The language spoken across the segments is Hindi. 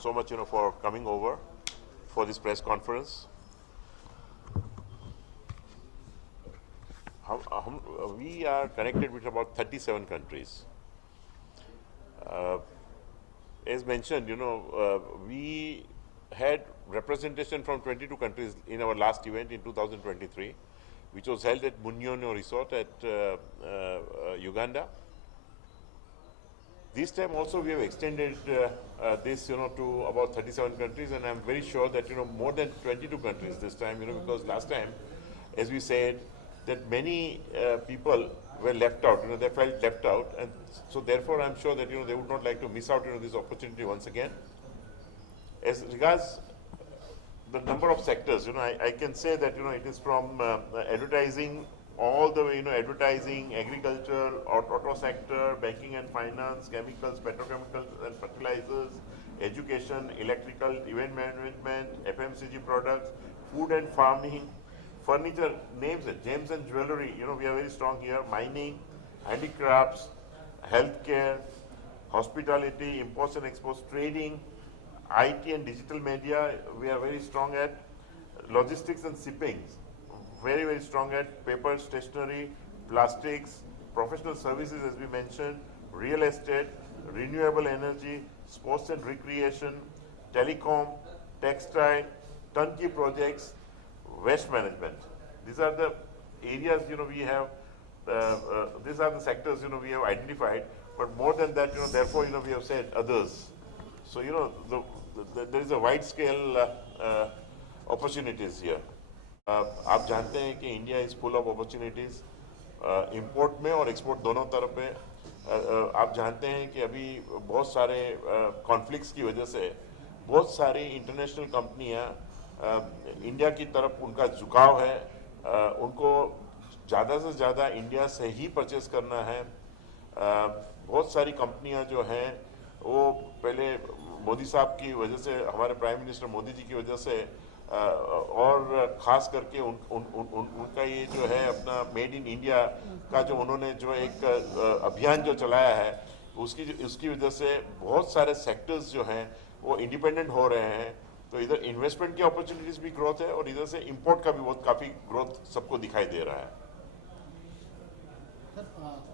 so much, for coming over for this press conference. We are connected with about 37 countries. As mentioned, we had representation from 22 countries in our last event in 2023, which was held at Munyonyo Resort at Uganda. This time also we have extended this, to about 37 countries, and I'm very sure that, more than 22 countries this time, because last time, as we said, that many people were left out, they felt left out, and so therefore I'm sure that, they would not like to miss out, this opportunity once again. As regards the number of sectors, I can say that, it is from advertising all the way, advertising, agriculture, auto sector, banking and finance, chemicals, petrochemicals and fertilizers, education, electrical, event management, FMCG products, food and farming, furniture, names it, gems and jewelry, we are very strong here, mining, handicrafts, healthcare, hospitality, imports and exports, trading, IT and digital media, we are very strong at, logistics and shipping, very, very strong at, paper, stationery, plastics, professional services as we mentioned, real estate, renewable energy, sports and recreation, telecom, textile, turnkey projects, waste management. These are the areas, we have, these are the sectors, we have identified, but more than that, therefore, we have said others. So, there is a wide scale opportunities here. आप जानते हैं कि India is full of opportunities import में और एक्सपोर्ट दोनों तरफ पे। आप जानते हैं कि अभी बहुत सारे कॉन्फ्लिक्ट्स की वजह से बहुत सारी इंटरनेशनल कंपनियां इंडिया की तरफ उनका झुकाव है, उनको ज़्यादा से ज़्यादा इंडिया से ही परचेस करना है। बहुत सारी कंपनियां जो हैं वो पहले मोदी साहब की वजह से, हमारे प्राइम मिनिस्टर मोदी जी की वजह से और ख़ास करके उनका ये जो है अपना मेड इन इंडिया का जो उन्होंने जो एक अभियान जो चलाया है, उसकी वजह से बहुत सारे सेक्टर्स जो हैं वो इंडिपेंडेंट हो रहे हैं। तो इधर इन्वेस्टमेंट की अपॉर्चुनिटीज़ भी ग्रोथ है और इधर से इंपोर्ट का भी काफ़ी ग्रोथ सबको दिखाई दे रहा है। सर,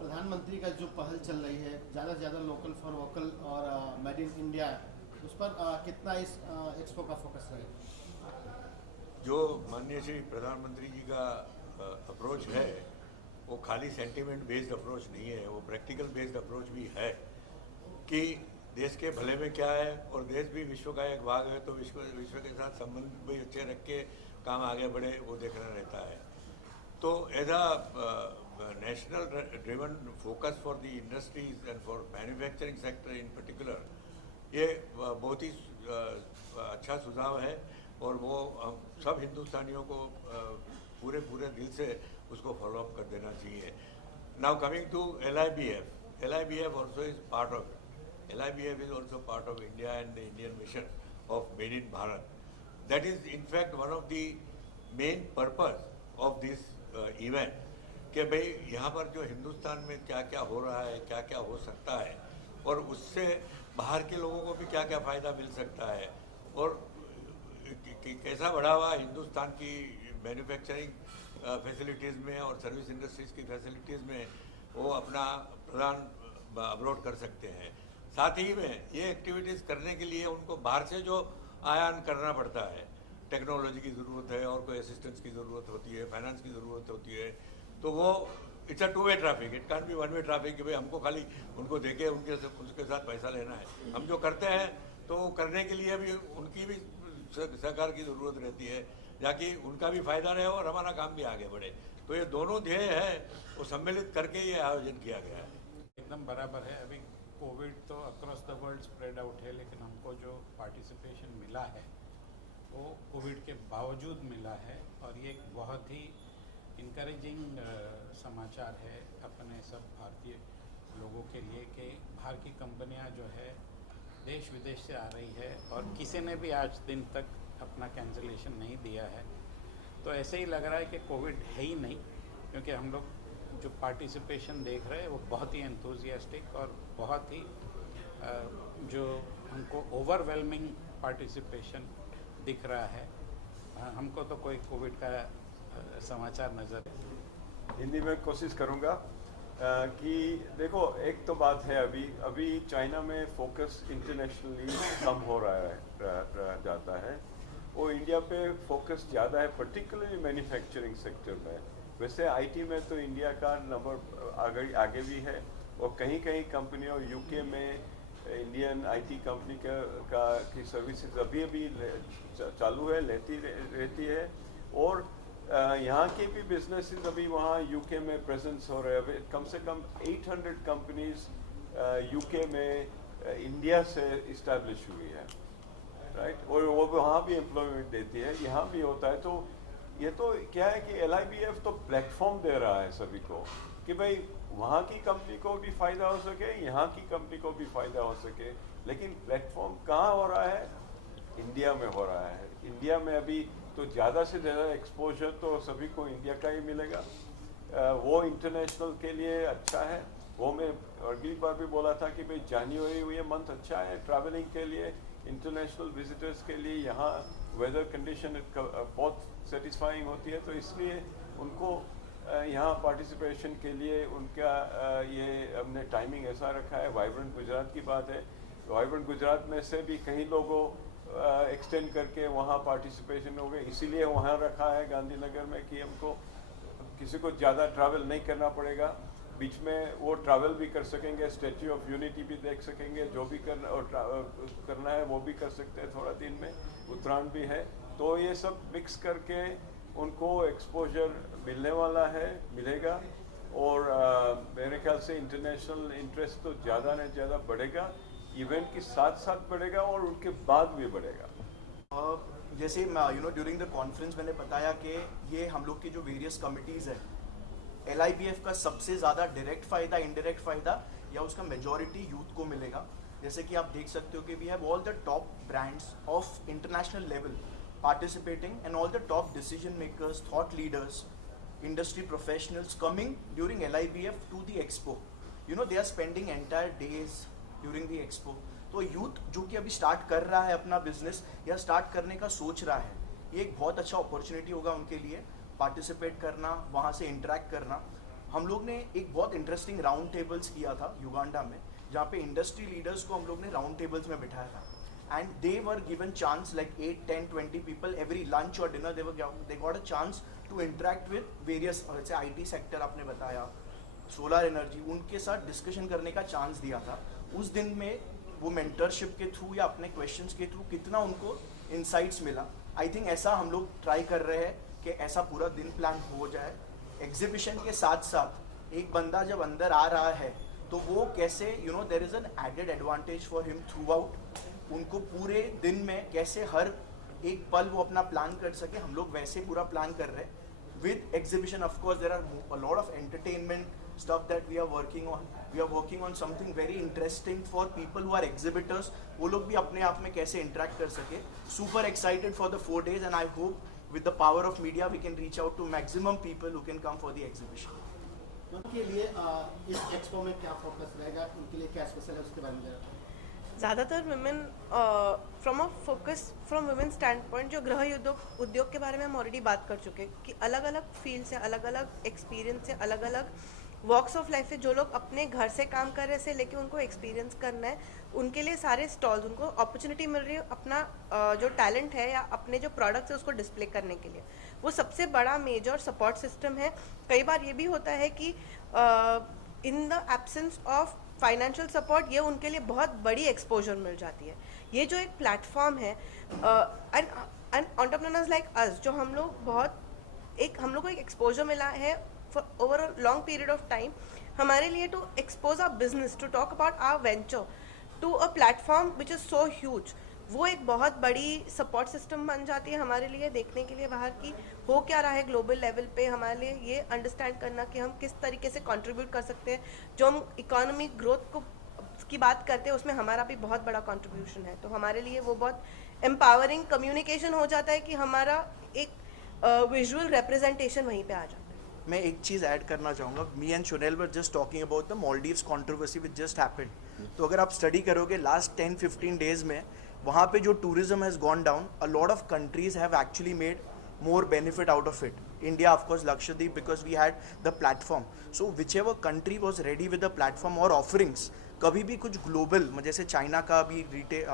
प्रधानमंत्री का जो पहल चल रही है ज़्यादा से ज़्यादा लोकल फॉर वोकल और मेड इन इंडिया, उस पर कितना इस एक्सपो का फोकस रहेगा? जो माननीय श्री प्रधानमंत्री जी का अप्रोच है वो खाली सेंटिमेंट बेस्ड अप्रोच नहीं है, वो प्रैक्टिकल बेस्ड अप्रोच भी है कि देश के भले में क्या है और देश भी विश्व का एक भाग है, तो विश्व के साथ संबंध भी अच्छे रख के काम आगे बढ़े वो देखना रहता है। तो as a national driven focus for the industries and for manufacturing sector in particular, ये बहुत ही अच्छा सुझाव है और वो हम सब हिंदुस्तानियों को पूरे दिल से उसको फॉलोअप कर देना चाहिए। Now coming to LIBF also is part of it. LIBF is also part of India and the Indian mission of Made in Bharat. That is in fact one of the main purpose of this event कि भाई यहाँ पर जो हिंदुस्तान में क्या क्या हो रहा है, क्या क्या हो सकता है और उससे बाहर के लोगों को भी क्या क्या फ़ायदा मिल सकता है और कैसा बढ़ावा हिंदुस्तान की मैन्युफैक्चरिंग फैसिलिटीज़ में और सर्विस इंडस्ट्रीज़ की फैसिलिटीज़ में वो अपना प्रदान अपलोड कर सकते हैं। साथ ही में ये एक्टिविटीज़ करने के लिए उनको बाहर से जो आयान करना पड़ता है, टेक्नोलॉजी की ज़रूरत है और कोई असिस्टेंस की ज़रूरत होती है, फाइनेंस की ज़रूरत होती है, तो वो it's a two way traffic, it can't be one way traffic कि भाई हमको खाली उनको देके उनके साथ पैसा लेना है। हम जो करते हैं तो करने के लिए भी उनकी भी सरकार की ज़रूरत रहती है ताकि उनका भी फ़ायदा रहे और हमारा काम भी आगे बढ़े। तो ये दोनों ध्येय है वो सम्मिलित करके ये आयोजन किया गया है। एकदम बराबर है। अभी कोविड तो across the world spread out है, लेकिन हमको जो पार्टिसिपेशन मिला है वो कोविड के बावजूद मिला है और ये एक बहुत ही इनकरेजिंग समाचार है अपने सब भारतीय लोगों के लिए कि बाहर की कंपनियां जो है देश विदेश से आ रही है और किसी ने भी आज दिन तक अपना कैंसिलेशन नहीं दिया है। तो ऐसे ही लग रहा है कि कोविड है ही नहीं, क्योंकि हम लोग जो पार्टिसिपेशन देख रहे हैं वो बहुत ही एंथुजियास्टिक और बहुत ही जो हमको ओवरवेलमिंग पार्टिसिपेशन दिख रहा है। हमको तो कोई कोविड का समाचार नज़र हिंदी में कोशिश करूँगा कि देखो, एक तो बात है अभी चाइना में फोकस इंटरनेशनली कम हो रहा है जाता है, वो इंडिया पे फोकस ज़्यादा है, पर्टिकुलरली मैन्युफैक्चरिंग सेक्टर में। वैसे आईटी में तो इंडिया का नंबर आगे भी है, और कहीं कहीं कंपनियों यूके में इंडियन आईटी कंपनी की सर्विसेज अभी चालू है, लेती रहती है, और यहाँ के भी बिजनेसेस अभी वहाँ यूके में प्रेजेंस हो रहे हैं। कम से कम 800 कंपनीज यूके में इंडिया से इस्टेब्लिश हुई है, राइट, और वो वहाँ भी एम्प्लॉयमेंट देती है, यहाँ भी होता है। तो ये तो क्या है कि LIBF तो प्लेटफॉर्म दे रहा है सभी को कि भाई वहाँ की कंपनी को भी फ़ायदा हो सके, यहाँ की कंपनी को भी फ़ायदा हो सके। लेकिन प्लेटफॉर्म कहाँ हो रहा है? इंडिया में हो रहा है। इंडिया में अभी तो ज़्यादा से ज़्यादा एक्सपोजर तो सभी को इंडिया का ही मिलेगा। वो इंटरनेशनल के लिए अच्छा है। वो मैं अगली बार भी बोला था कि भाई जनवरी ये मंथ अच्छा है ट्रैवलिंग के लिए, इंटरनेशनल विजिटर्स के लिए। यहाँ वेदर कंडीशन बहुत सेटिस्फाइंग होती है, तो इसलिए उनको यहाँ पार्टिसिपेशन के लिए उनका ये हमने टाइमिंग ऐसा रखा है। वाइब्रेंट गुजरात की बात है, वाइब्रेंट गुजरात में से भी कई लोगों एक्सटेंड करके वहाँ पार्टिसिपेशन हो गए, इसीलिए वहाँ रखा है गांधीनगर में कि हमको किसी को ज़्यादा ट्रैवल नहीं करना पड़ेगा, बीच में वो ट्रैवल भी कर सकेंगे, स्टैच्यू ऑफ यूनिटी भी देख सकेंगे, जो भी करना है वो भी कर सकते हैं थोड़ा दिन में, उत्तरायण भी है। तो ये सब मिक्स करके उनको एक्सपोजर मिलने वाला है, मिलेगा, और मेरे ख्याल से इंटरनेशनल इंटरेस्ट तो ज़्यादा न ज़्यादा बढ़ेगा, इवेंट के साथ साथ बढ़ेगा और उनके बाद भी बढ़ेगा। जैसे ड्यूरिंग द कॉन्फ्रेंस मैंने बताया कि ये हम लोग की जो वेरियस कमिटीज़ है, LIBF का सबसे ज़्यादा डायरेक्ट फ़ायदा, इनडायरेक्ट फ़ायदा या उसका मेजॉरिटी यूथ को मिलेगा। जैसे कि आप देख सकते हो कि we have all the top brands of international level participating and all the top decision makers, thought leaders, industry professionals coming during LIBF to the expo. They are spending entire days during the expo. तो यूथ जो कि अभी स्टार्ट कर रहा है अपना बिजनेस या स्टार्ट करने का सोच रहा है, ये एक बहुत अच्छा अपॉर्चुनिटी होगा उनके लिए पार्टिसिपेट करना, वहाँ से इंटरेक्ट करना। हम लोग ने एक बहुत इंटरेस्टिंग राउंड टेबल्स किया था युगांडा में, जहाँ पे इंडस्ट्री लीडर्स को हम लोग ने राउंड टेबल्स में बिठाया था, and they were given chance, like 8, 10, 20 people every lunch or dinner they got a chance to interact with various जैसे IT सेक्टर आपने बताया, सोलर एनर्जी, उनके साथ डिस्कशन करने का चांस दिया था। उस दिन में वो मेंटरशिप के थ्रू या अपने क्वेश्चंस के थ्रू कितना उनको इंसाइट्स मिला। आई थिंक ऐसा हम लोग ट्राई कर रहे हैं कि ऐसा पूरा दिन प्लान हो जाए। एग्जीबिशन के साथ साथ एक बंदा जब अंदर आ रहा है तो वो कैसे there is an added advantage for him throughout, उनको पूरे दिन में कैसे हर एक पल वो अपना प्लान कर सके, हम लोग वैसे पूरा प्लान कर रहे हैं with exhibition. Of course there are a lot of entertainment stuff that we are working on. We are working on something very interesting for people who are exhibitors. वो लोग भी अपने आप में कैसे interact कर सके। Super excited for the 4 days and I hope with the power of media we can reach out to maximum people who can come for the exhibition. उनके लिए इस एक्सपो में क्या फोकस रहेगा, उनके लिए क्या स्पेशल है, उसके बारे में जरा। ज़्यादातर women from a focus from women stand point, जो गृह उद्योग के बारे में हम ऑलरेडी बात कर चुके हैं कि अलग अलग फील्ड से, अलग अलग एक्सपीरियंस से, अलग अलग वॉक्स ऑफ लाइफ से जो लोग अपने घर से काम कर रहे से लेके उनको एक्सपीरियंस करना है, उनके लिए सारे स्टॉल्स, उनको अपॉर्चुनिटी मिल रही है अपना जो टैलेंट है या अपने जो प्रोडक्ट्स है उसको डिस्प्ले करने के लिए। वो सबसे बड़ा मेजर सपोर्ट सिस्टम है। कई बार ये भी होता है कि in the absence of financial support ये उनके लिए बहुत बड़ी एक्सपोजर मिल जाती है। ये जो एक प्लेटफॉर्म है एंड एंटरप्रेन्योर्स लाइक अस, जो हम लोग हम लोग को एक एक्सपोजर मिला है for over a long period of time, हमारे लिए to expose our business, to talk about our venture to a platform which is so huge, वो एक बहुत बड़ी सपोर्ट सिस्टम बन जाती है हमारे लिए, देखने के लिए बाहर की हो क्या रहा है ग्लोबल लेवल पे, हमारे लिए ये अंडरस्टैंड करना कि हम किस तरीके से कंट्रीब्यूट कर सकते हैं। जो हम इकोनॉमिक ग्रोथ की बात करते हैं उसमें हमारा भी बहुत बड़ा कंट्रीब्यूशन है, तो हमारे लिए वो बहुत एम्पावरिंग कम्युनिकेशन हो जाता है कि हमारा एक विजुअल रिप्रेजेंटेशन वहीं पे आ जाता है। मैं एक चीज़ ऐड करना चाहूँगा. Me and Shunel were just talking about the Maldives controversy which just happened. तो अगर आप स्टडी करोगे लास्ट 10-15 डेज में वहाँ पे जो tourism has gone down, a lot of countries have actually made more benefit out of it. India, of course, Lakshadweep, because we had the platform. So whichever country was ready with the platform or offerings, कभी भी कुछ ग्लोबल, जैसे चाइना का अभी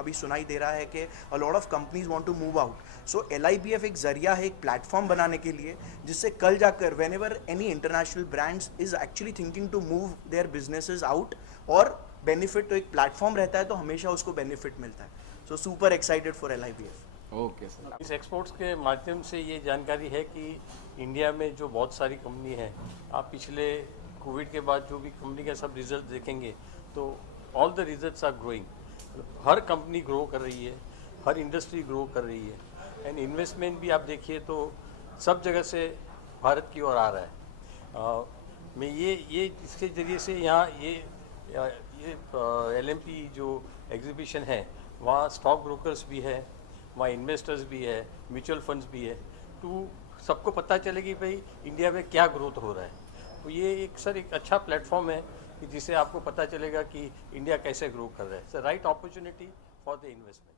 अभी सुनाई दे रहा है कि a lot of companies want to move out. So LIBF एक जरिया है, एक प्लेटफॉर्म बनाने के लिए, जिससे कल जाकर whenever any international brands is actually thinking to move their businesses out और benefit, तो एक प्लेटफॉर्म रहता है तो हमेशा उसको benefit मिलता है. So super excited for LIBF. Okay sir. इस एक्सपोर्ट्स के माध्यम से ये जानकारी है कि इंडिया में जो बहुत सारी कंपनी है, आप पिछले कोविड के बाद जो भी कंपनी का सब रिजल्ट देखेंगे तो all the results are growing. हर कंपनी ग्रो कर रही है, हर इंडस्ट्री ग्रो कर रही है, एंड इन्वेस्टमेंट भी आप देखिए तो सब जगह से भारत की ओर आ रहा है. मैं ये इसके ज़रिए से यहाँ ये LMP जो एग्जीबिशन है वहाँ स्टॉक ब्रोकर्स भी है, वहाँ इन्वेस्टर्स भी है, म्यूचुअल फंड्स भी है, तो सबको पता चले कि भाई इंडिया में क्या ग्रोथ हो रहा है. तो ये एक अच्छा प्लेटफॉर्म है कि जिससे आपको पता चलेगा कि इंडिया कैसे ग्रो कर रहा है. It's a right opportunity for the investment.